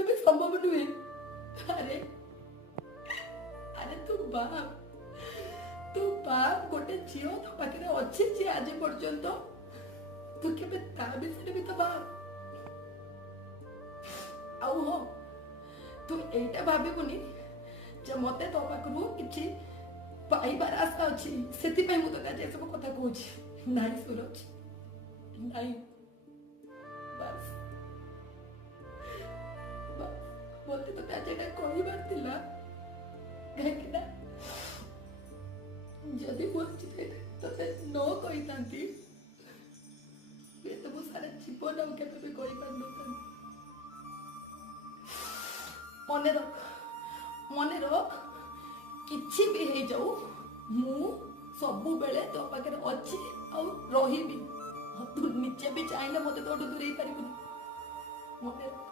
केबे भी संभव नुहे। अरे अरे तू बाप गोटे झील तो पाखे अच्छे जी आज पर्यंत तू केबे ता विषय भी तो बाप आउ हो तू एटा भाबिबुनी जे मते तो पाखरु किछि पाइबार आशा अछि सेति पय मु तो आज सब कथा कहूछि नाई सूरज नाई बस बोलते तो आज एटा कहबार थिला कहीं ना जदि बोलते तते न कही तांती तो वो सारा जीवन आउ केबे भी कहि पार नथांती। मने रख किछि भी हे जाऊ मु सबु बेले तो पाखे अच्छी आ रही तू निचे भी चाहे मत तो दूर पार मने रख।